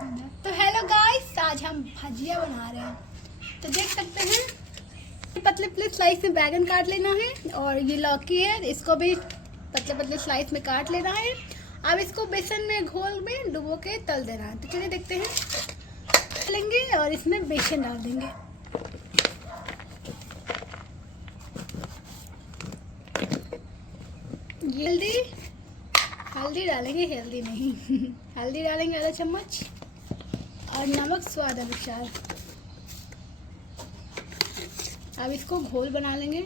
तो hello guys, आज हम भजिया बना रहे हैं। तो देख सकते हैं पतले पतले स्लाइस में बैगन काट लेना है और ये लौकी है, इसको भी पतले पतले स्लाइस में काट लेना है। अब इसको बेसन में घोल में डुबो के तल देना है। तो चलिए देखते हैं। लेंगे और इसमें बेसन डाल देंगे। हल्दी डालेंगे, हेल्दी नहीं हल्दी डालेंगे आधा चम्मच और नमक स्वाद अनुसार। अब इसको घोल बना लेंगे।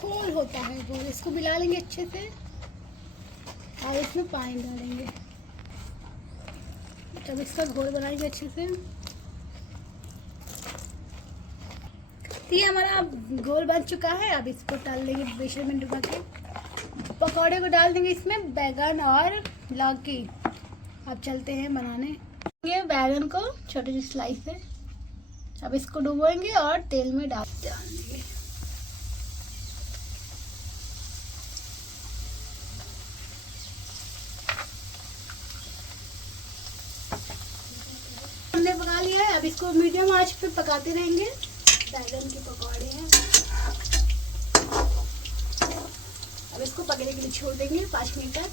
घोल होता है घोल, इसको मिला लेंगे अच्छे से और इसमें पानी डालेंगे। जब इसका घोल बनाएंगे अच्छे से, तो ये हमारा घोल बन चुका है। अब इसको डाल देंगे बेसन में डुबा के। पकौड़े को डाल देंगे इसमें, बैगन और लौकी। अब चलते हैं बनाने। ये बैगन को छोटे छोटे स्लाइस है। अब इसको डुबोएंगे और तेल में डाल देंगे। हमने पका लिया है। अब इसको मीडियम आंच पे पकाते रहेंगे। बैगन के पकौड़े हैं। अब इसको पकने के लिए छोड़ देंगे 5 मिनट तक।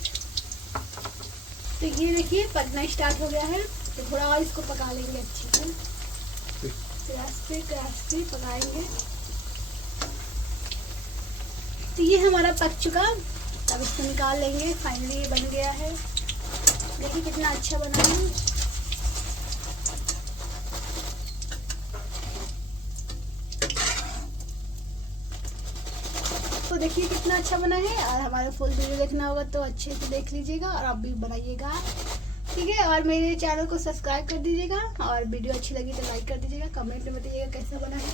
तो ये देखिए पकना स्टार्ट हो गया है। तो थोड़ा और इसको पका लेंगे अच्छे से, क्रैश पे पकाएंगे। तो ये हमारा पक चुका। अब इसको निकाल लेंगे। फाइनली ये बन गया है। देखिए कितना अच्छा बना है। तो देखिए कितना अच्छा बना है। और हमारा फुल वीडियो देखना होगा तो अच्छे से देख लीजिएगा और आप भी बनाइएगा, ठीक है। और मेरे चैनल को सब्सक्राइब कर दीजिएगा और वीडियो अच्छी लगी तो लाइक कर दीजिएगा। कमेंट में बताइएगा कैसा बना है।